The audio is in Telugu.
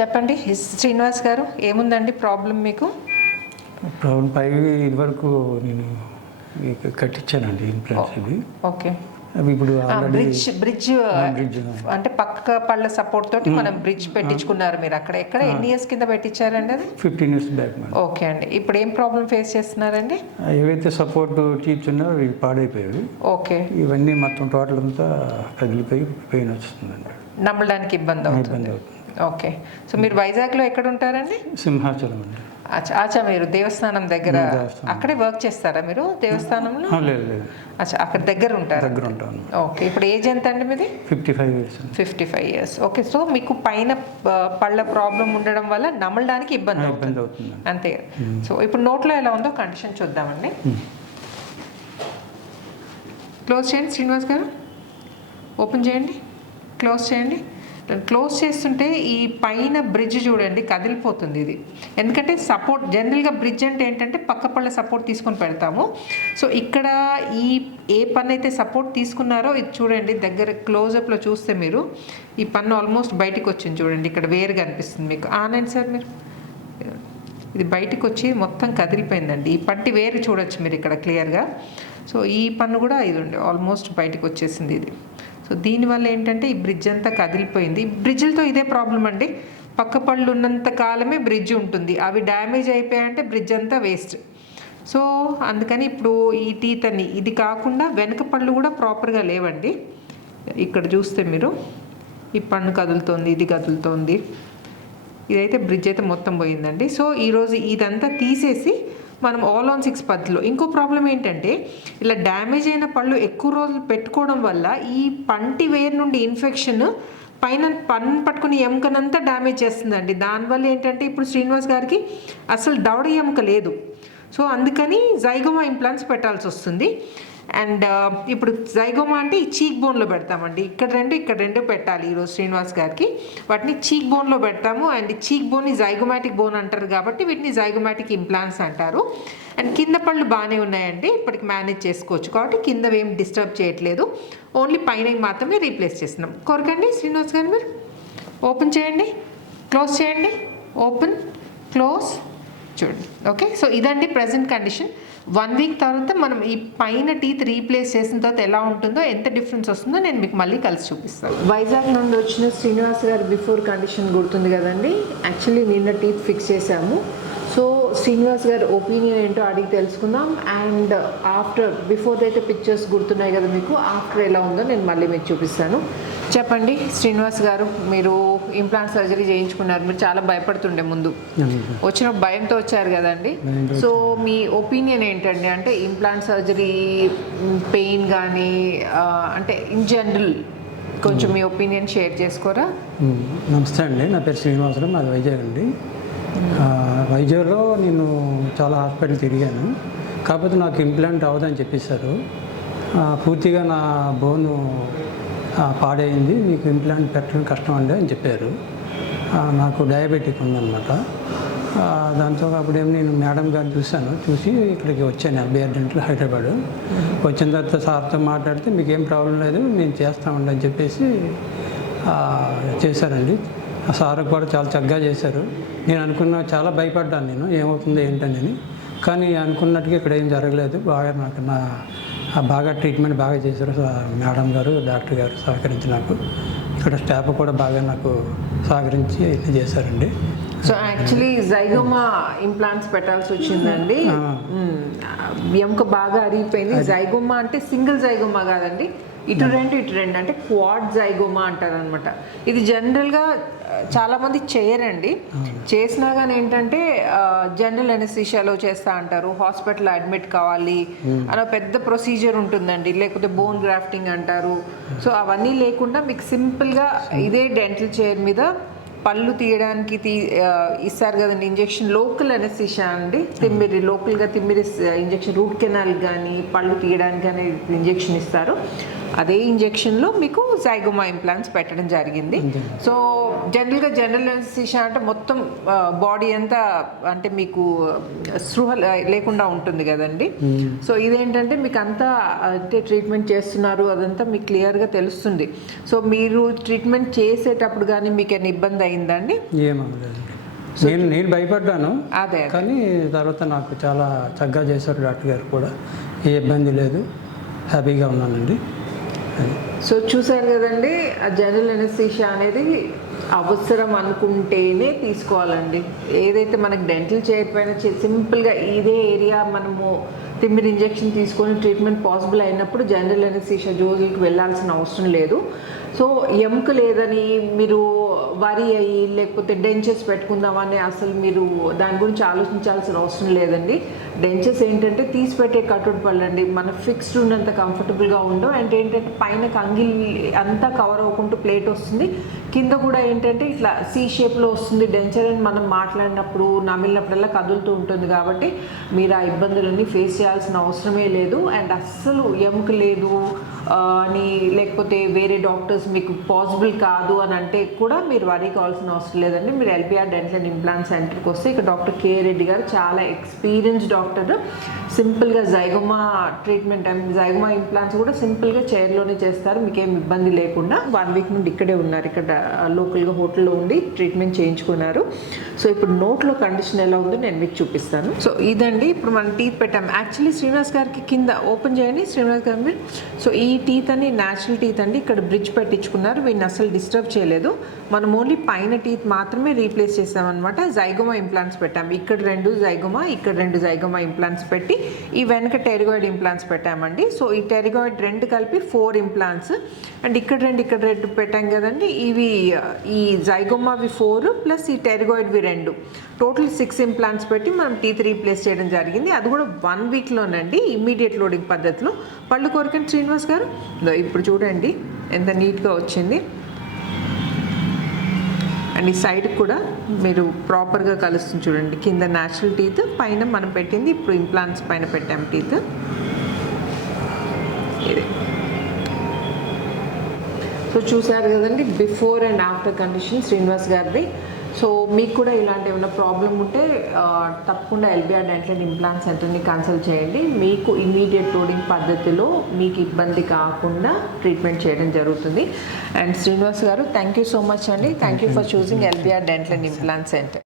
చెప్పండి శ్రీనివాస్ గారు, ఏముందండి ప్రాబ్లం మీకు? ప్రాబ్లం పై ఇది వరకు నేను కట్టించానండి ఇంప్లాంట్స్ ఇవి. ఓకే, అవి ఇప్పుడు బ్రిడ్జ్ అంటే పక్క పళ్ళ సపోర్ట్ తోటి మనం బ్రిడ్జ్ పెట్టించుకున్నారు మీరు. అక్కడ ఎక్కడ ఎన్ని ఇయర్స్ కింద పెట్టించారండి అది? 15 years బ్యాక్. ఓకే అండి, ఇప్పుడు ఏం ప్రాబ్లం ఫేస్ చేస్తున్నారండి? ఏవైతే సపోర్ట్ టీప్స్ ఉన్నాయో అవి పాడైపోయాయి. ఓకే, ఇవన్నీ మొత్తం టోటల్ అంతా కదిలిపోయి పెయిన్ వస్తుందండి. నమ్మడానికి ఇబ్బంది అవుతుంది. ఓకే, సో మీరు వైజాగ్లో ఎక్కడ ఉంటారండి? సింహాచలం అండి. అచ్చా, మీరు దేవస్థానం దగ్గర అక్కడే వర్క్ చేస్తారా మీరు దేవస్థానంలో? లేదు లేదు, అచ్చా, అక్కడ దగ్గర ఉంటారు. దగ్గర ఉంటాను. ఓకే, ఇప్పుడు ఏజ్ ఎంత అండి మీది? 55 years. 55 years. ఓకే, సో మీకు పైన పళ్ళ ప్రాబ్లం ఉండడం వల్ల నమలడానికి ఇబ్బంది అవుతుంది అంతే. సో ఇప్పుడు నోట్లో ఎలా ఉందో కండిషన్ చూద్దామండి. క్లోజ్ చేయండి శ్రీనివాస్ గారు, ఓపెన్ చేయండి, క్లోజ్ చేయండి. క్లోజ్ చేస్తుంటే ఈ పైన బ్రిడ్జ్ చూడండి కదిలిపోతుంది ఇది. ఎందుకంటే సపోర్ట్ జనరల్గా బ్రిడ్జ్ అంటే ఏంటంటే పక్క పళ్ళ సపోర్ట్ తీసుకొని పెడతాము. సో ఇక్కడ ఏ పన్ను అయితే సపోర్ట్ తీసుకున్నారో ఇది చూడండి, దగ్గర క్లోజప్లో చూస్తే మీరు ఈ పన్ను ఆల్మోస్ట్ బయటకు వచ్చింది చూడండి. ఇక్కడ వేరుగా అనిపిస్తుంది మీకు. ఆనండి సార్ మీరు, ఇది బయటకు వచ్చి మొత్తం కదిలిపోయిందండి. ఈ పంటి వేరు చూడొచ్చు మీరు ఇక్కడ క్లియర్గా. సో ఈ పన్ను కూడా ఇది ఉండే ఆల్మోస్ట్ బయటకు వచ్చేసింది ఇది. సో దీనివల్ల ఏంటంటే ఈ బ్రిడ్జ్ అంతా కదిలిపోయింది. బ్రిడ్జ్లతో ఇదే ప్రాబ్లం అండి, పక్క పళ్ళు ఉన్నంత కాలమే బ్రిడ్జ్ ఉంటుంది, అవి డ్యామేజ్ అయిపోయాయంటే బ్రిడ్జ్ అంతా వేస్ట్. సో అందుకని ఇప్పుడు ఈ టీత్ అని ఇది కాకుండా వెనక పళ్ళు కూడా ప్రాపర్గా లేవండి. ఇక్కడ చూస్తే మీరు ఈ పన్ను కదులుతోంది, ఇది కదులుతోంది, ఇదైతే బ్రిడ్జ్ అయితే మొత్తం పోయిందండి. సో ఈరోజు ఇదంతా తీసేసి మనం ఆల్ ఆన్ 6 పద్ధతిలో. ఇంకో ప్రాబ్లం ఏంటంటే ఇలా డ్యామేజ్ అయిన పళ్ళు ఎక్కువ రోజులు పెట్టుకోవడం వల్ల ఈ పంటి వేరు నుండి ఇన్ఫెక్షన్ పైన పన్ను పట్టుకుని ఎముకనంతా డ్యామేజ్ చేస్తుందండి. దానివల్ల ఏంటంటే ఇప్పుడు శ్రీనివాస్ గారికి అసలు దవడ ఎముక లేదు. సో అందుకని జైగోమా ఇంప్లాంట్స్ పెట్టాల్సి వస్తుంది. అండ్ ఇప్పుడు జైగోమా అంటే ఈ చీక్ బోన్లో పెడతామండి. ఇక్కడ రెండు పెట్టాలి ఈరోజు శ్రీనివాస్ గారికి. వాటిని చీక్ బోన్లో పెడతాము. అండ్ చీక్ బోన్ని జైగోమాటిక్ బోన్ అంటారు కాబట్టి వీటిని జైగోమాటిక్ ఇంప్లాంట్స్ అంటారు. అండ్ కింద పళ్ళు బాగానే ఉన్నాయండి, ఇప్పటికి మేనేజ్ చేసుకోవచ్చు కాబట్టి కింద ఏం డిస్టర్బ్ చేయట్లేదు, ఓన్లీ పైన మాత్రమే రీప్లేస్ చేస్తున్నాం. కొరకండి శ్రీనివాస్ గారు, మీరు ఓపెన్ చేయండి, క్లోజ్ చేయండి, ఓపెన్ క్లోజ్ చూడండి. ఓకే, సో ఇదండి ప్రజెంట్ కండిషన్. 1 week తర్వాత మనం ఈ పైన టీత్ రీప్లేస్ చేసిన తర్వాత ఎలా ఉంటుందో, ఎంత డిఫరెన్స్ వస్తుందో నేను మీకు మళ్ళీ కలిసి చూపిస్తాను. వైజాగ్ నుండి వచ్చిన శ్రీనివాస్ గారు బిఫోర్ కండిషన్ గుర్తుంది కదండి. యాక్చువల్లీ నిన్న టీత్ ఫిక్స్ చేశాము. సో శ్రీనివాస్ గారు ఒపీనియన్ ఏంటో అడిగి తెలుసుకుందాం. అండ్ ఆఫ్టర్ బిఫోర్ అయితే పిక్చర్స్ గుర్తున్నాయి కదా మీకు, ఆఫ్టర్ ఎలా ఉందో నేను మళ్ళీ మీకు చూపిస్తాను. చెప్పండి శ్రీనివాస్ గారు, మీరు ఇంప్లాంట్ సర్జరీ చేయించుకున్నారు, మీరు చాలా భయపడుతుండే ముందు, వచ్చిన భయంతో వచ్చారు కదండి. సో మీ ఒపీనియన్ ఏంటండి, అంటే ఇంప్లాంట్ సర్జరీ పెయిన్ కానీ అంటే ఇన్ జనరల్ కొంచెం మీ ఒపీనియన్ షేర్ చేసుకోరా? నమస్తే అండి, నా పేరు శ్రీనివాసరావు, మాది వైజాగ్ అండి. వైజాగ్లో నేను చాలా హాస్పిటల్ తిరిగాను, కాకపోతే నాకు ఇంప్లాంట్ అవ్వదని చెప్పేశారు. పూర్తిగా నా బోను పాడైంది, మీకు ఇంప్లాంట్ పెట్టడం కష్టం అండి అని చెప్పారు. నాకు డయాబెటిక్ ఉందన్నమాట. దాంతో అప్పుడేమో నేను మేడం గారిని చూసి ఇక్కడికి వచ్చాను, ఎల్బిఆర్ డెంటల్ హైదరాబాద్. వచ్చిన తర్వాత సార్తో మాట్లాడితే మీకు ఏం ప్రాబ్లం లేదు మేము చేస్తామండి అని చెప్పేసి చేశారండి. ఆ సార్ కూడా చాలా చక్కగా చేశారు. నేను చాలా భయపడ్డాను, నేను ఏమవుతుందో ఏంటని. కానీ అనుకున్నట్టుగా ఇక్కడ ఏం జరగలేదు. బాగా ట్రీట్మెంట్ బాగా చేశారు మేడం గారు, డాక్టర్ గారు సహకరించి నాకు. ఇక్కడ స్టాఫ్ కూడా బాగా నాకు సహకరించి చేశారండి. సో యాక్చువల్లీ జైగోమా ఇంప్లాంట్స్ పెట్టాల్సి వచ్చిందండి. ఎముక బాగా అరిగిపోయింది. జైగోమా అంటే సింగిల్ జైగోమా కాదండి, ఇటు రెండు అంటే క్వాడ్ జైగోమా అంటారు అనమాట. ఇది జనరల్గా చాలామంది చేయరండి, చేసినా కానీ ఏంటంటే జనరల్ ఎనస్థీషియాలో చేస్తా అంటారు, హాస్పిటల్లో అడ్మిట్ కావాలి అనే పెద్ద ప్రొసీజర్ ఉంటుందండి, లేకపోతే బోన్ గ్రాఫ్టింగ్ అంటారు. సో అవన్నీ లేకుండా మీకు సింపుల్గా ఇదే డెంటల్ చైర్ మీద పళ్ళు తీయడానికి ఇస్తారు కదండి ఇంజెక్షన్, లోకల్ ఎనస్థీషియా అండి. లోకల్గా తిమ్మిరి ఇంజెక్షన్, రూట్ కెనాల్ కానీ పళ్ళు తీయడానికి కానీ ఇంజెక్షన్ ఇస్తారు. అదే ఇంజెక్షన్లో మీకు జైగోమా ఇంప్లాంట్స్ పెట్టడం జరిగింది. సో జనరల్గా జనరల్ అనెస్థీషియా అంటే మొత్తం బాడీ అంతా అంటే మీకు స్పృహ లేకుండా ఉంటుంది కదండి. సో ఇదేంటంటే మీకు అంతా అంటే ట్రీట్మెంట్ చేస్తున్నారు అదంతా మీకు క్లియర్గా తెలుస్తుంది. సో మీరు ట్రీట్మెంట్ చేసేటప్పుడు కానీ మీకు ఏమైనా ఇబ్బంది అయిందండి? ఏమవ్వలేదు. నేను భయపడ్డాను, అదే కానీ తర్వాత నాకు చాలా చక్కగా చేశారు డాక్టర్ గారు కూడా. ఏ ఇబ్బంది లేదు, హ్యాపీగా ఉన్నానండి. సో చూసారు కదండి, ఆ జనరల్ అనెస్థీషియా అనేది అవసరం అనుకుంటేనే తీసుకోవాలండి. ఏదైతే మనకి డెంటల్ చైర్ పైన సింపుల్గా ఇదే ఏరియా మనము తిమ్మిరి ఇంజెక్షన్ తీసుకొని ట్రీట్మెంట్ పాసిబుల్ అయినప్పుడు జనరల్ అనెస్థీషియా జోలికి వెళ్ళాల్సిన అవసరం లేదు. సో ఎముక లేదని మీరు వరి అయ్యి లేకపోతే డెంచర్స్ పెట్టుకుందామని అసలు మీరు దాని గురించి ఆలోచించాల్సిన అవసరం లేదండి. డెంచర్స్ ఏంటంటే తీసి పెట్టే కట్టుడు పళ్ళండి, మన ఫిక్స్డ్ ఉన్నంత కంఫర్టబుల్గా ఉండవు. అండ్ ఏంటంటే పైన కంగిల్ అంతా కవర్ అవ్వకుంటూ ప్లేట్ వస్తుంది, కింద కూడా ఏంటంటే ఇట్లా సి షేప్లో వస్తుంది డెంచర్ అని మనం మాట్లాడినప్పుడు నమిలినప్పుడల్లా కదులుతూ ఉంటుంది. కాబట్టి మీరు ఆ ఇబ్బందులన్నీ ఫేస్ చేయాల్సిన అవసరమే లేదు. అండ్ అస్సలు ఎముక లేదు అని లేకపోతే వేరే డాక్టర్స్ మీకు పాసిబుల్ కాదు అని అంటే కూడా మీరు వరీ కావాల్సిన అవసరం లేదండి. మీరు ఎల్బిఆర్ డెంటల్ అండ్ ఇంప్లాంట్ సెంటర్కి వస్తే ఇక్కడ డాక్టర్ కే రెడ్డి గారు చాలా ఎక్స్పీరియన్స్ డాక్టర్. సింపుల్గా జైగోమా ట్రీట్మెంట్ జైగోమా ఇంప్లాంట్స్ కూడా సింపుల్గా చైర్లోనే చేస్తారు, మీకేం ఇబ్బంది లేకుండా. 1 వీక్ నుండి ఇక్కడే ఉన్నారు, ఇక్కడ లోకల్గా హోటల్లో ఉండి ట్రీట్మెంట్ చేయించుకున్నారు. సో ఇప్పుడు నోట్లో కండిషన్ ఎలా ఉందో నేను మీకు చూపిస్తాను. సో ఇదండి ఇప్పుడు మనం టీత్ పెట్టాం. యాక్చువల్లీ శ్రీనివాస్ గారికి కింద ఓపెన్ చేయండి శ్రీనివాస్ గారు మీరు. సో ఈ టీత్ అని న్యాచురల్ టీత్ అండి, ఇక్కడ బ్రిడ్జ్ పెట్టించుకున్నారు, వీడిని అసలు డిస్టర్బ్ చేయలేదు. మనం ఓన్లీ పైన టీత్ మాత్రమే రీప్లేస్ చేసామన్నమాట. జైగోమా ఇంప్లాంట్స్ పెట్టాం, ఇక్కడ 2 జైగోమా, ఇక్కడ 2 జైగోమా ఇంప్లాంట్స్ పెట్టి ఈ వెనక టెరిగాయిడ్ ఇంప్లాంట్స్ పెట్టామండి. సో ఈ టెరిగాయిడ్ 2 కలిపి 4 ఇంప్లాంట్స్ అండ్ ఇక్కడ 2 పెట్టాం కదండి. ఇవి ఈ జైగోమావి 4 ప్లస్ ఈ టెరిగాయిడ్వి 2, టోటల్ 6 ఇంప్లాంట్స్ పెట్టి మనం టీత్ రీప్లేస్ చేయడం జరిగింది. అది కూడా 1 వీక్లోనండి, ఇమ్మీడియట్ లోడింగ్ పద్ధతిలో. పళ్ళు కోరికండి శ్రీనివాస్ గారు, ఇప్పుడు చూడండి ఎంత నీట్గా వచ్చింది. అండ్ ఈ సైడ్ కూడా మీరు ప్రాపర్గా కలుస్తుంది చూడండి. కింద న్యాచురల్ టీత్, పైన మనం పెట్టింది ఇప్పుడు ఇంప్లాంట్స్ పైన పెట్టాం టీత్. ఇది సో చూసారు కదండి before and after condition Srinivas గారిది. సో మీకు కూడా ఇలాంటి ఏమైనా ప్రాబ్లం ఉంటే తప్పకుండా ఎల్బిఆర్ డెంటల్ అండ్ ఇంప్లాంట్ సెంటర్ని కన్సల్ట్ చేయండి. మీకు ఇమ్మీడియట్ లోడింగ్ పద్ధతిలో మీకు ఇబ్బంది కాకుండా ట్రీట్మెంట్ చేయడం జరుగుతుంది. అండ్ శ్రీనివాస్ గారు థ్యాంక్ యూ సో మచ్ అండి. Thank you for choosing LBR dental and implant centre.